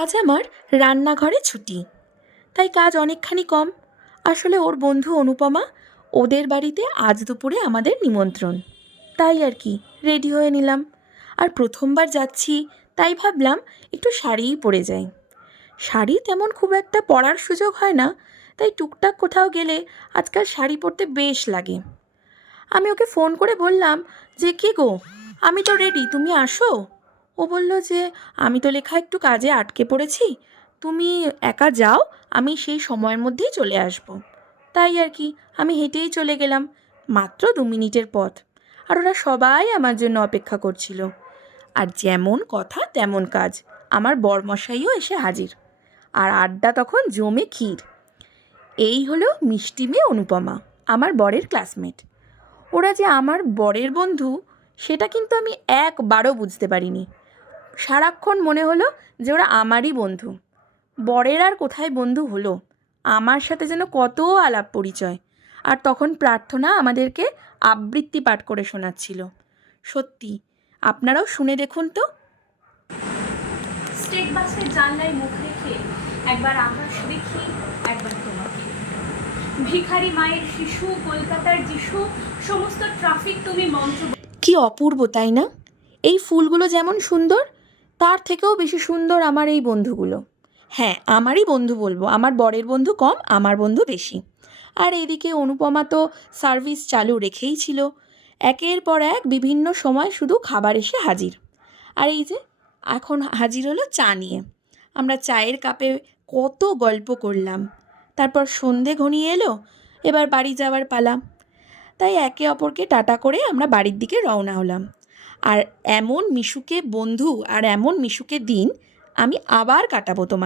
আজ আমার রান্নাঘরে ছুটি, তাই কাজ অনেকখানি কম। আসলে ওর বন্ধু অনুপমা, ওদের বাড়িতে আজ দুপুরে আমাদের নিমন্ত্রণ। তাই আর কি রেডি হয়ে নিলাম। আর প্রথমবার যাচ্ছি, তাই ভাবলাম একটু শাড়িই পরে যাই। শাড়ি তেমন খুব একটা পরার সুযোগ হয় না, তাই টুকটাক কোথাও গেলে আজকাল শাড়ি পরতে বেশ লাগে। আমি ওকে ফোন করে বললাম যে, কী গো, আমি তো রেডি, তুমি আসো। ও বলল যে, আমি তো লেখা একটু কাজে আটকে পড়েছি, তুমি একা যাও, আমি সেই সময়ের মধ্যেই চলে আসব। তাই আর কি আমি হেঁটেই চলে গেলাম, মাত্র 2 মিনিটের পথ। আর ওরা সবাই আমার জন্য অপেক্ষা করছিল। আর যেমন কথা তেমন কাজ, আমার বরমশাইও এসে হাজির। আর আড্ডা তখন জমে ক্ষীর। এই হলো মিষ্টি মেয়ে অনুপমা, আমার বরের ক্লাসমেট। ওরা যে আমার বরের বন্ধু, সেটা কিন্তু আমি একবারও বুঝতে পারিনি। সারাক্ষণ মনে হলো যে ওরা আমারই বন্ধু। বরের আর কোথায় বন্ধু হলো, আমার সাথে যেন কত আলাপ পরিচয়। আর তখন প্রার্থনা আমাদেরকে আবৃত্তি পাঠ করে শোনাচ্ছিল। সত্যি, আপনারাও শুনে দেখুন তো। স্টেট বাসের জানলায় মুখ রেখে একবার আকাশ দেখি, একবার তোমাকে। ভিখারি মায়ের শিশু, কলকাতার যিশু, সমস্ত ট্রাফিক তুমি মন্ত্র। কি অপূর্ব, তাই না? এই ফুলগুলো যেমন সুন্দর, তার থেকেও বেশি সুন্দর আমার এই বন্ধুগুলো। হ্যাঁ, আমারই বন্ধু বলবো, আমার বরের বন্ধু কম, আমার বন্ধু বেশি। আর এদিকে অনুপমা তো সার্ভিস চালু রেখেই ছিল। একের পর এক বিভিন্ন সময় শুধু খাবার এসে হাজির। আর এই যে এখন হাজির হলো চা নিয়ে। আমরা চায়ের কাপে কত গল্প করলাম। তারপর সন্ধে ঘনিয়ে এলো, এবার বাড়ি যাওয়ার পালা। তাই একে অপরকে টাটা করে আমরা বাড়ির দিকে রওনা হলাম। আর এমন মিশুকে বন্ধু আর এমন মিশুকে দিন আমি আবার কাটাবো তোমার।